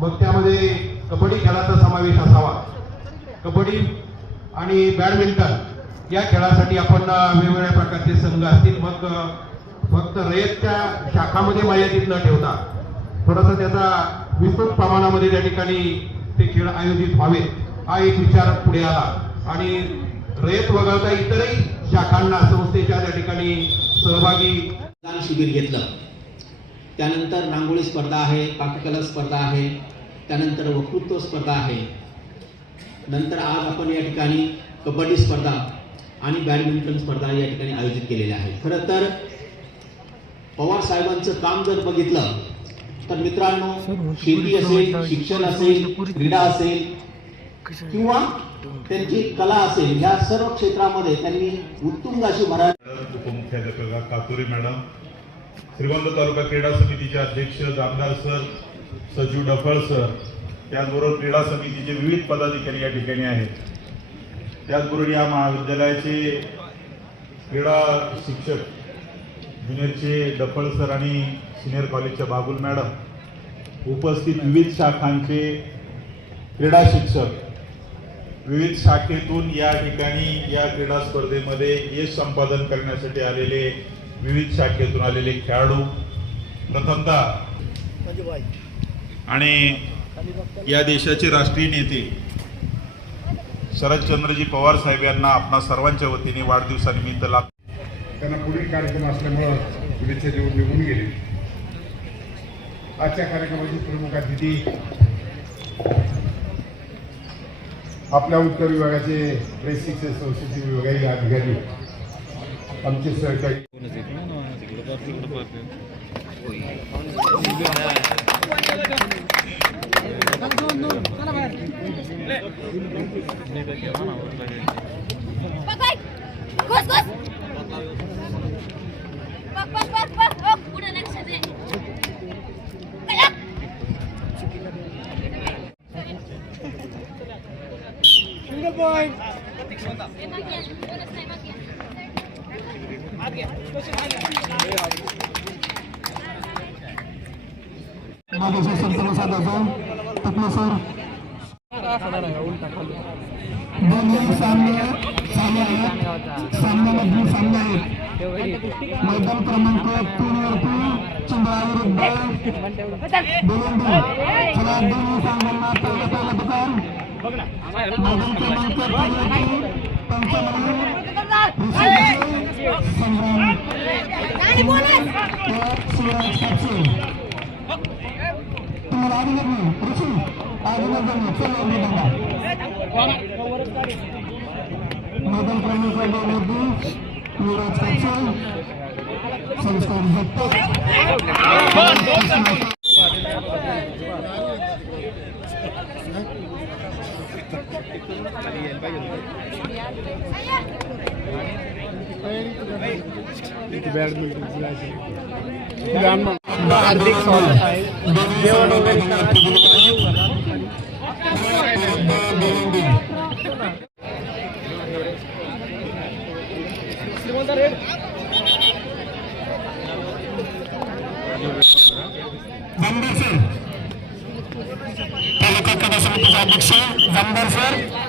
मग त्यामध्ये कबड्डी खेळाचा समावेश असावा. कबड्डी आणि बॅडमिंटन या खेळासाठी आपण वेगवेगळ्या प्रकारचे संघ असतील. मग फक्त रयतच्या शाखामध्ये मर्यादित न ठेवता थोडासा त्याचा विस्तृत प्रमाणामध्ये त्या ठिकाणी ते खेळ आयोजित व्हावेत. हा एक विचार पुढे आला. आणि रयत वगळता इतरही शाखांना संस्थेच्या त्या ठिकाणी सहभागी शिबिर घेतलं. त्यानंतर रांगोळी स्पर्धा आहे पाककला स्पर्धा आहे त्यानंतर वक्तृत्व स्पर्धा आहे. नंतर आज आपण या ठिकाणी कबड्डी स्पर्धा आणि बॅडमिंटन स्पर्धा या ठिकाणी आयोजित केलेल्या आहेत. खरं तर पवार साहेबांचं काम जर बघितलं तर मित्रांनो शेती असेल शिक्षण असेल क्रीडा असेल किंवा त्यांची कला असेल या सर्व क्षेत्रामध्ये त्यांनी उत्तुंग अशी मराठी उपमुख्याध्यापिका कातुरी मॅडम श्रीगोंदा तालुका क्रीडा समितीचे अध्यक्ष जामदार सर सचिव डफळ सर त्याचबरोबर क्रीडा समितीचे विविध पदाधिकारी या ठिकाणी आहेत. त्याचबरोबर या महाविद्यालयाचे क्रीडा शिक्षक ज्युनियरचे डफळ सर आणि सिनियर कॉलेजच्या बाबुल मॅडम उपस्थित विविध शाखांचे क्रीडा शिक्षक विविध शाखेतून या ठिकाणी या क्रीडा स्पर्धेमध्ये यश संपादन करण्यासाठी आलेले विविध शाखेतून आलेले खेळाडू प्रथमतः आणि या देशाचे राष्ट्रीय नेते शरदचंद्रजी पवार साहेब यांना आपणा सर्वांच्या वतीने वाढदिवसानिमित्त लाभ त्यांना पुढील कार्यक्रम असल्यामुळं शुभेच्छा देऊन निघून गेले. आजच्या कार्यक्रमाची प्रमुख अतिथी आपल्या उत्तर विभागाचे प्रेस शिक्षण विभागाचे अधिकारी आमचे सहकारी masuk tempat dia. Oi. Ini dia. Kan dulu, kan apa? Ini dia? माझ्या संपूर्ण साधायचं सर दोन्ही सामने सामने आहेत सामन्यामध्ये सामने आहेत मैदान क्रमांक तीन वरती चंद्रा विरुद्ध बेलंडी चला दोन्ही सामन्यांना पहिलं पहिलं दुकान मैदान क्रमांक तीन वरती पंचावन्न. ऋषी संग्राम व शिवराज कापसे युवराज कापसे संस्कार जगताप हार्दिक स्वागत आहे जेवण वगैरे जामदार सर तालुका क्रीडा समितीचे अध्यक्ष जामदार सर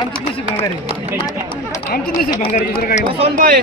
आमची कशी आमचं नशीब भांगार दुसरं काही नाही. सोनबाई.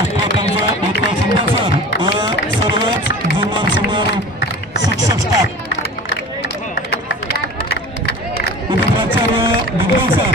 सर व सर्वच ज्युनियर सिनियर शिक्षक स्टाफ उपप्राचार्य दिग्गज सर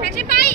त्याची पायी.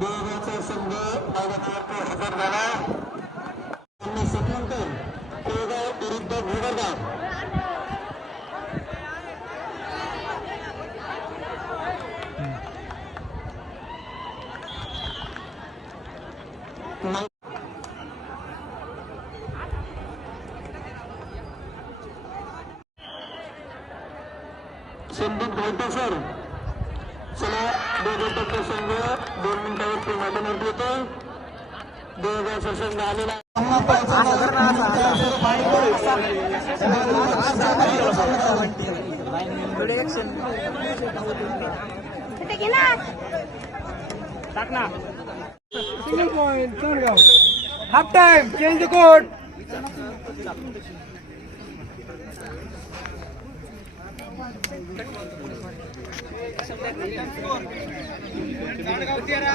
देवीचा संघ मैदानावरती हजर झाला. त्यांनी सेकंड केळगाव विरुद्ध भोगरगाव संदीप घोलटे सर चला. दोघं संघ दोन मिनिटावरती मैदानावरती येतो देवगावचा संघ आलेला half time change the code Jadgaon तेरा